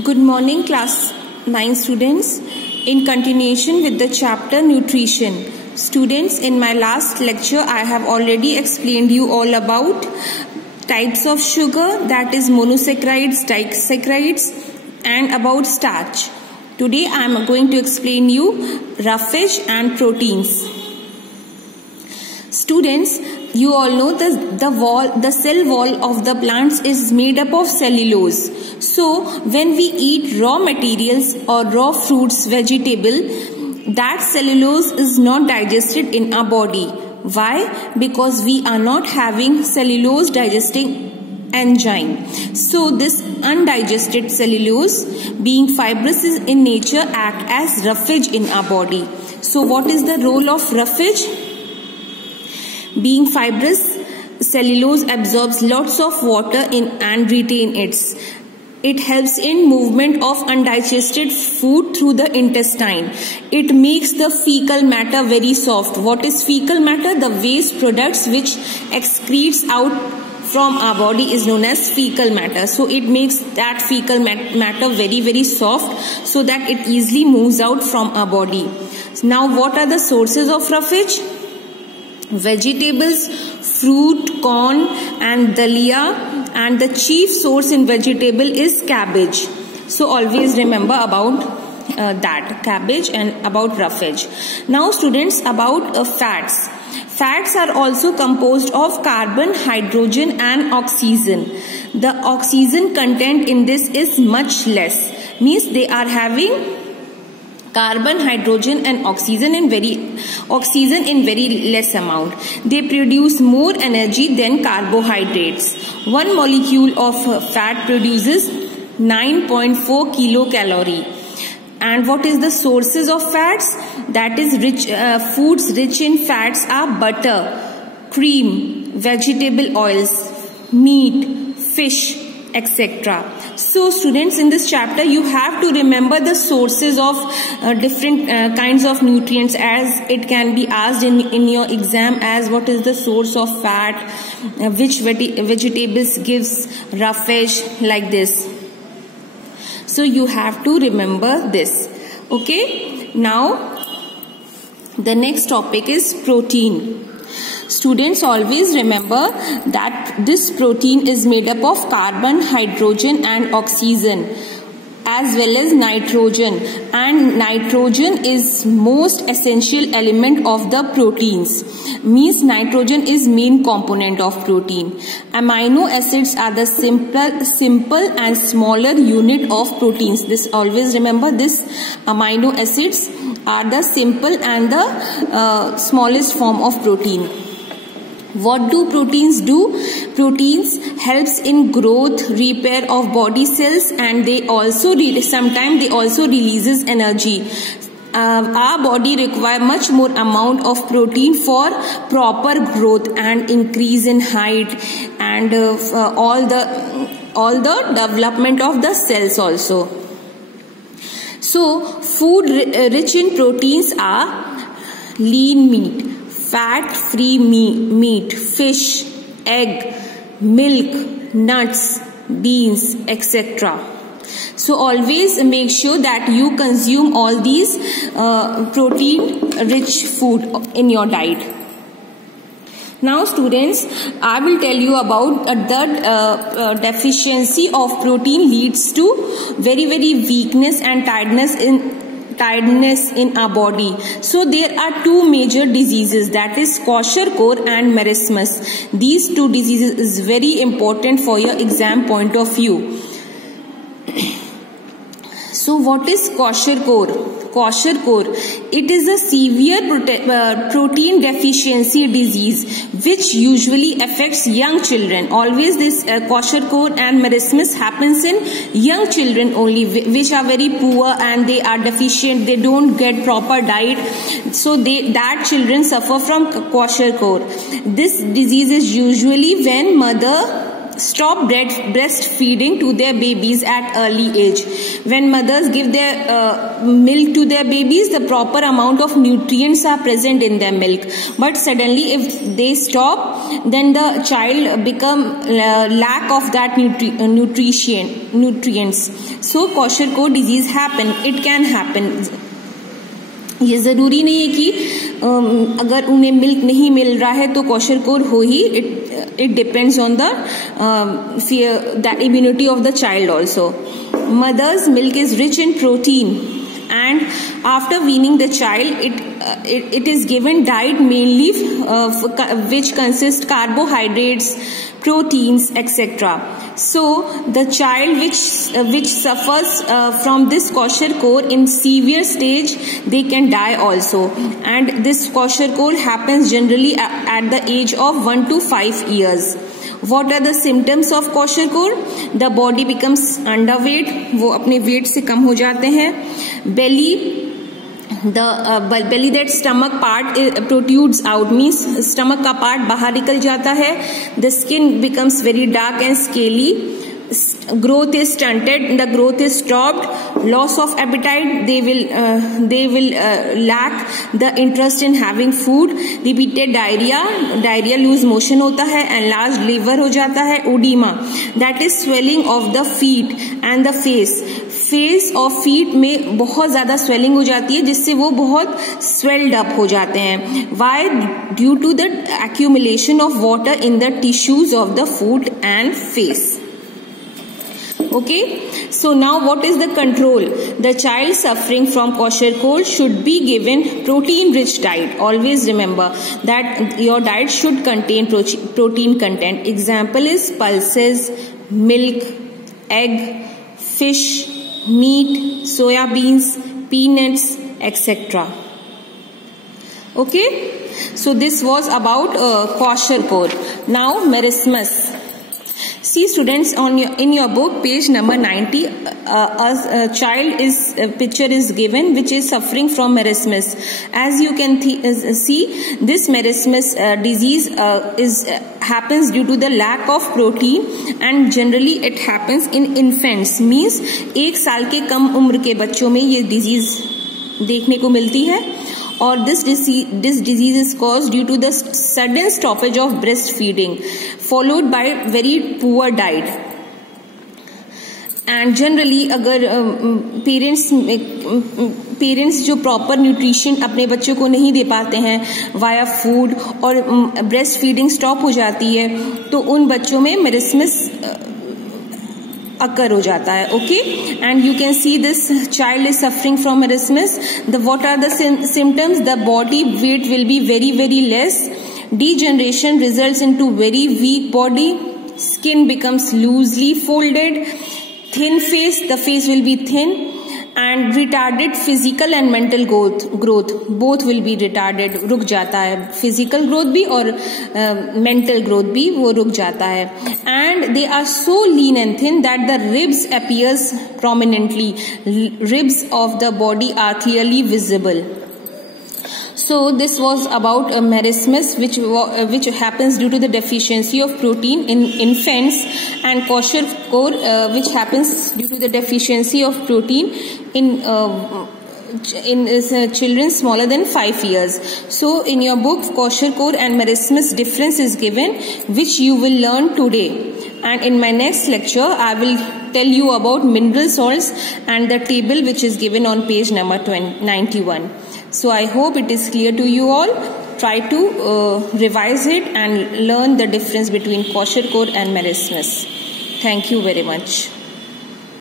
Good morning, class 9 students. In continuation with the chapter nutrition. Students, in my last lecture, I have already explained you all about types of sugar, that is monosaccharides, disaccharides, and about starch. Today I am going to explain you roughage and proteins. Students, you all know the cell wall of the plants is made up of cellulose. So when we eat raw materials or raw fruits, vegetable, that cellulose is not digested in our body. Why? Because we are not having cellulose digesting enzyme. So this undigested cellulose, being fibrous in nature, act as roughage in our body. So what is the role of roughage? Being fibrous, cellulose absorbs lots of water and retain it. It helps in movement of undigested food through the intestine. It makes the fecal matter very soft. What is fecal matter? The waste products which excretes out from our body is known as fecal matter. So it makes that fecal matter very soft so that it easily moves out from our body. Now what are the sources of roughage? Vegetables, fruit, corn and dalia, and the chief source in vegetable is cabbage. So always remember about that, cabbage, and about roughage. Now students, about fats. Fats are also composed of carbon, hydrogen and oxygen. The oxygen content in this is much less. Means they are having carbon, hydrogen and oxygen in very less amount. They produce more energy than carbohydrates. One molecule of fat produces 9.4 kilocalorie. And what is the sources of fats? That is foods rich in fats are butter, cream, vegetable oils, meat, fish, etc. So students, in this chapter you have to remember the sources of different kinds of nutrients, as it can be asked in your exam as what is the source of fat, which vegetables gives roughage, like this. So you have to remember this. Okay. Now the next topic is protein. Students, always remember that this protein is made up of carbon, hydrogen and oxygen as well as nitrogen, and nitrogen is most essential element of the proteins. Means nitrogen is main component of protein. Amino acids are the simple and smaller unit of proteins. This always remember, this amino acids are the simple and the smallest form of protein. What do proteins do? Proteins helps in growth, repair of body cells, and they also sometimes they also releases energy. Our body require much more amount of protein for proper growth and increase in height and all the development of the cells also. So food rich in proteins are lean meat, fat-free meat, fish, egg, milk, nuts, beans, etc. So always make sure that you consume all these protein-rich food in your diet. Now students, I will tell you about the deficiency of protein leads to very weakness and tiredness in our body. So there are two major diseases, that is kwashiorkor and marasmus. These two diseases is very important for your exam point of view. So what is kwashiorkor? Kwashiorkor, it is a severe protein deficiency disease which usually affects young children. Always this kwashiorkor and marasmus happens in young children only, which are very poor and they are deficient, they don't get proper diet, so that children suffer from kwashiorkor. This disease is usually when mother stop breastfeeding to their babies at early age. When mothers give their milk to their babies, the proper amount of nutrients are present in their milk. But suddenly, if they stop, then the child become lack of that nutrients. So kwashiorkor disease happen. It can happen. ये जरूरी नहीं है कि अगर उन्हें milk नहीं मिल रहा है तो kwashiorkor हो ही. It depends on the immunity of the child also. Mother's milk is rich in protein, and after weaning the child, it is given diet mainly which consists carbohydrates, proteins, etc. So the child which suffers from this kwashiorkor in severe stage, they can die also. And this kwashiorkor happens generally at the age of 1 to 5 years. What are the symptoms of kwashiorkor? The body becomes underweight, वो अपने weight से कम हो जाते हैं. belly that stomach part protrudes out, means stomach का part बाहर निकल जाता है. The skin becomes very dark and scaly. Growth is stunted, the growth is stopped. Loss of appetite, they will lack the interest in having food. Repeated diarrhea, lose motion होता है. Enlarged liver हो जाता है. Edema, that is swelling of the feet and the face और feet में बहुत ज्यादा swelling हो जाती है, जिससे वो बहुत स्वेल्ड अप हो जाते हैं. Why? Due to the accumulation of water in the tissues of the foot and face. Okay, so now what is the control? The child suffering from kwashiorkor should be given protein-rich diet. Always remember that your diet should contain protein content. Example is pulses, milk, egg, fish, meat, soya beans, peanuts, etc. Okay, so this was about kwashiorkor. Now marasmus. See students, in your book page number 90, a picture is given which is suffering from marasmus. As you can see, this marasmus disease happens due to the lack of protein, and generally it happens in infants, means 1 साल के कम उम्र के बच्चों में ये disease देखने को मिलती है. Or this disease is caused due to the sudden stoppage of breastfeeding followed by very poor diet. And generally अगर पेरेंट्स जो प्रॉपर न्यूट्रिशन अपने बच्चों को नहीं दे पाते हैं वाया फूड और ब्रेस्ट फीडिंग स्टॉप हो जाती है, तो उन बच्चों में मेरिस्मस occur हो जाता है. Okay, and you can see this child is suffering from marasmus. What are the symptoms? The body weight will be very, very less. Degeneration results into very weak body. Skin becomes loosely folded. Thin face, the face will be thin. And retarded physical and mental growth both will be retarded, रुक जाता है. physical growth भी और mental growth भी वो रुक जाता है. And they are so lean and thin that the ribs appears prominently. Ribs of the body are clearly visible. So this was about marasmus, which happens due to the deficiency of protein in infants, and kwashiorkor which happens due to the deficiency of protein in children smaller than 5 years. So in your book kwashiorkor and marasmus difference is given, which you will learn today. And in my next lecture I will tell you about mineral salts and the table which is given on page number 91. So I hope it is clear to you all. Try to revise it and learn the difference between kwashiorkor and marasmus. Thank you very much.